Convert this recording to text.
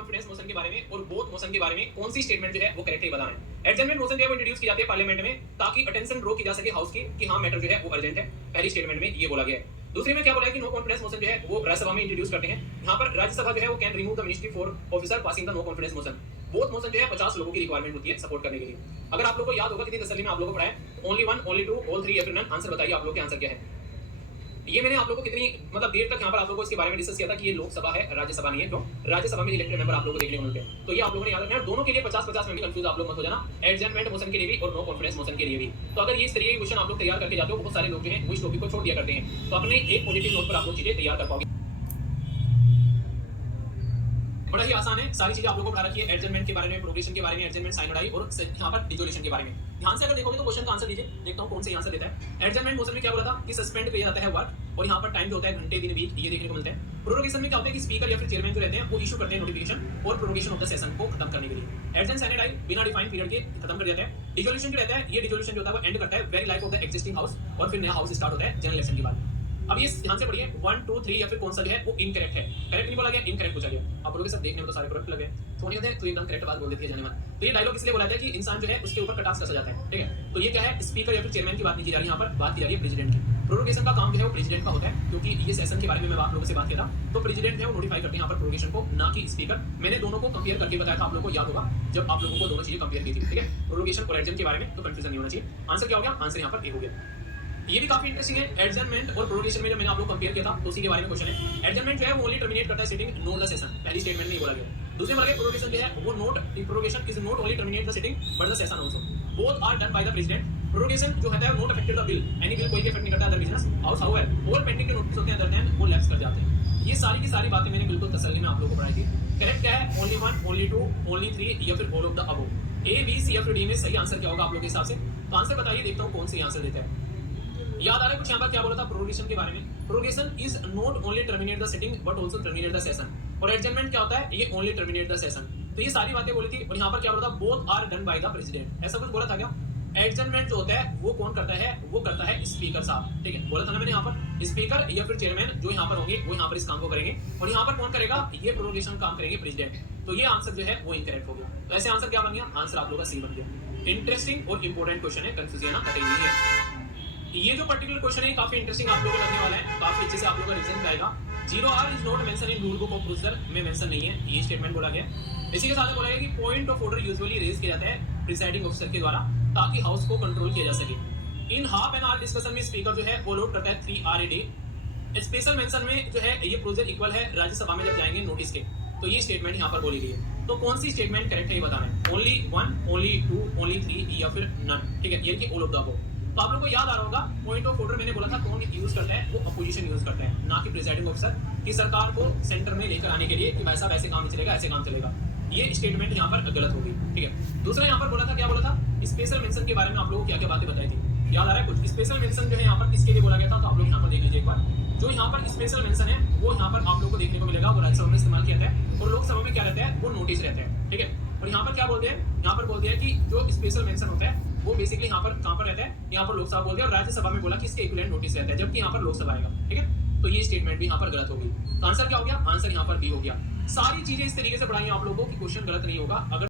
Confidence motion के बारे में और बोथ मोशन के बारे में कौन सी स्टेटमेंट जो है वो करेक्ट है बताना है। एडजर्नमेंट मोशन जो है वो इंट्रोड्यूस की जाती है पार्लियामेंट में ताकि अटेंशन ड्रॉ की जा सके हाउस की कि हाँ मैटर जो है वो अर्जेंट है। पहली स्टेटमेंट में ये बोला गया है। दूसरे में क्या बोला है कि नो कॉन्फिडेंस मोशन जो है वो राज्यसभा में इंट्रोड्यूस करते हैं। यहाँ पर राज्यसभा जो है वो can remove the ministry for officer passing the no confidence motion. Both motion जो है 50 लोगों की रिक्वायरमेंट होती है सपोर्ट करने के लिए। अगर आप लोगों को याद होगा कितनी तसल्ली में आप लोगों को पढ़ाया only one only two all three या फिर नन। आंसर बताइए आप लोग के आंसर क्या है। ये मैंने आप लोगों को कितनी मतलब देर तक यहाँ पर आप लोगों को इसके बारे में डिस्कस किया था कि ये लोकसभा है राज्यसभा नहीं है। क्यों राज्यसभा में इलेक्टेड मेंबर आप लोगों को देखने को मिलते हैं। तो ये आप लोगों ने याद रखना है। दोनों के लिए 50-50 में भी कंफ्यूज आप लोग मत हो जाना। एडजर्नमेंट मोशन के लिए भी और नो कॉन्फिडेंस मोशन के लिए भी। तो अगर ये इस तरीके के क्वेश्चन आप लोग तैयार करके जाते हो बहुत सारे लोग जो हैं वो इस टॉपिक को छोड़ दिया करते हैं। तो अपने एक पॉजिटिव नोट पर आप लोग चीजें तैयार कर पाओगे। बड़ा ही आसान है, सारी चीजें आप लोगों को पढ़ा रखी है। एडजर्नमेंट के बारे में, प्रोग्रेशन के बारे में, एडजर्नमेंट साइनोडाई और यहाँ पर डिसोल्यूशन के बारे में। ध्यान से अगर देखोगे तो क्वेश्चन का आंसर दीजिए, देखता हूं कौन से आंसर देता है। एडजर्नमेंट मोशन में क्या बोला था कि सस्पेंड किया जाता है वर्क और यहाँ पर टाइम जो होता है घंटे दिन वीक ये देखने को मिलता है। प्रोरोगेशन में क्या होता है कि स्पीकर या फिर चेयरमैन जो रहते हैं वो इशू करते हैं नोटिफिकेशन और प्रोरोगेशन ऑफ द सेशन को खत्म करने के लिए। एडजर्न साइनोडाई बिना डिफाइंड पीरियड के खत्म कर देता है। डिसोल्यूशन जो रहता है ये डिसोल्यूशन जो होता है वो एंड करता है very life of the existing house और फिर नया हाउस स्टार्ट होता है जनरल इलेक्शन के बाद। अब ये ध्यान से पढ़िए 1 2 3 या फिर कौन सा जो है वो इनकरेक्ट है। करेक्ट नहीं बोला गया, इनकरेक्ट पूछा गया। आप लोगों के सब देखने में तो सारे करेक्ट लगे तो नहीं होते तो एकदम करेक्ट बात बोल देती है जाने मन। तो ये डायलॉग इसलिए बोला जाता है कि इंसान जो है उसके ऊपर कटाक्ष कसा जाता है। ठीक है, तो ये क्या है स्पीकर या फिर चेयरमैन की बात नहीं की जा रही, यहाँ पर बात की जा रही है प्रेसिडेंट की। प्रोरोगेशन का काम जो है वो प्रेसिडेंट का होता है क्योंकि ये सेशन के बारे में मैं आप लोगों से बात किया था। तो प्रेसिडेंट है वो नोटिफाई करते हैं यहाँ पर प्रोरोगेशन को, ना कि स्पीकर। मैंने दोनों को कंपेयर करके बताया था, आप लोगों को याद होगा जब आप लोगों को दोनों चीजें कंपेयर की थी। ठीक है, प्रोरोगेशन और एडजर्न के बारे में तो कंफ्यूजन नहीं होना चाहिए। आंसर क्या हो गया, आंसर यहाँ पर ए हो गया। ये भी काफी इंटरेस्टिंग है। एडजर्नमेंट और प्रोरोगेशन में जब मैंने आप लोग कंपेयर किया था तो उसी के बारे में क्वेश्चन है। एडजर्नमेंट जो है वो ओनली टर्मिनेट करता है सिटिंग नोट द सेशन, पहली स्टेटमेंट में ये बोला गया। दूसरे में प्रोरोगेशन जो है वो note prorogation is not only terminate the sitting but the session also. Both are done by the president. Prorogation जो है वो not affected the bill, any bill कोई भी अफेक्ट नहीं करता other business house. However all pending के notice होते हैं अदर देन वो लैप्स कर जाते हैं। ये सारी की सारी बातें मैंने बिल्कुल तसल्ली में आप लोगों को पढ़ाई थी। करेक्ट क्या है, only one only two only three या फिर all of the above. A B C या फिर डी में सही आंसर क्या होगा आप लोगों के हिसाब से। तो आंसर बताइए, देखता हूं कौन सी आंसर देता है। याद आ रहा है कुछ यहाँ पर क्या बोला था प्रोरोगेशन के बारे में। Prorogation is not only terminate the sitting but also terminate the session. और एडजर्नमेंट क्या होता है, ये ओनली टर्मिनेट द सेशन। तो ये सारी बातें बोली थी। और यहाँ पर क्या बोला था, both are done by the president, ऐसा कुछ बोला था क्या। एडजर्नमेंट जो होता है वो कौन करता है, वो करता है स्पीकर साहब। ठीक है, बोला था ना मैंने यहाँ पर स्पीकर या फिर चेयरमैन जो यहाँ पर होंगे वो यहाँ पर इस काम को करेंगे। और यहाँ पर कौन करेगा, ये प्रोरोगेशन काम करेंगे प्रेसिडेंट। तो ये आंसर जो है वो इनकरेक्ट हो गया। तो ऐसे आंसर क्या बन गया, आंसर आप लोगों का सी बन गया। इंटरेस्टिंग और इंपॉर्टेंट क्वेश्चन है, कंफ्यूजन ना कटे नहीं है। ये जो पर्टिकुलर क्वेश्चन है काफी इंटरेस्टिंग आप लोगों को लगने वाला है, काफी अच्छे से आप लोगों का रिजल्ट आएगा। 0R is not mention in rule book of procedure में मेंशन नहीं है, ये स्टेटमेंट बोला गया। इसी के साथ बोला गया कि point of order usually raise किया जाता है प्रिसाइडिंग ऑफिसर के द्वारा ताकि हाउस को कंट्रोल किया जा सके। In half an hour discussion में स्पीकर जो है वो लोड करता है 3 hour a day. Special mention में जो है ये प्रोसीजर इक्वल है राज्यसभा में जब जाएंगे नोटिस के। तो ये स्टेटमेंट यहाँ पर बोली गई है। तो कौन सी स्टेटमेंट करेक्ट है ये बताना है। Only one only two only three या फिर नन। ठीक है, ये कि ऑल ऑफ द अबव। तो आप लोगों को याद आ रहा होगा पॉइंट ऑफ ऑर्डर मैंने बोला था कौन यूज करता है, वो अपोजिशन यूज करता है, ना कि प्रिसाइडिंग ऑफिसर की सरकार को सेंटर में लेकर आने के लिए कि वैसा वैसे काम नहीं चलेगा, ऐसे काम चलेगा। ये स्टेटमेंट यहाँ पर गलत होगी। ठीक है, दूसरा यहाँ पर बोला था, क्या बोला था, स्पेशल मेंशन के बारे में आप लोगों को क्या क्या बातें बताई थी, याद आ रहा है कुछ। स्पेशल मेंशन जो है यहाँ पर किसके लिए बोला गया था, तो आप लोग यहाँ पर देख लीजिए एक बार। जो यहाँ पर स्पेशल मेंशन है वो यहाँ पर आप लोगों को देखने को मिलेगा, वो राज्यसभा में इस्तेमाल किया जाता है और लोकसभा में क्या रहता है, वो नोटिस रहता है। ठीक है, और यहाँ पर क्या बोलते हैं, यहाँ पर बोलते हैं कि जो स्पेशल मेंशन होता है वो बेसिकली यहाँ पर कहाँ पर रहता है, यहाँ पर लोकसभा बोलते हैं और राज्यसभा में बोला कि इसके इक्विवेलेंट नोटिस रहता है, जबकि यहाँ पर लोकसभा आएगा। ठीक है, तो ये स्टेटमेंट भी यहाँ पर गलत होगी। तो आंसर क्या हो गया, आंसर यहाँ पर बी हो गया। सारी चीजें इस तरीके से पढ़ाई आप लोगों को कि क्वेश्चन गलत नहीं होगा। अगर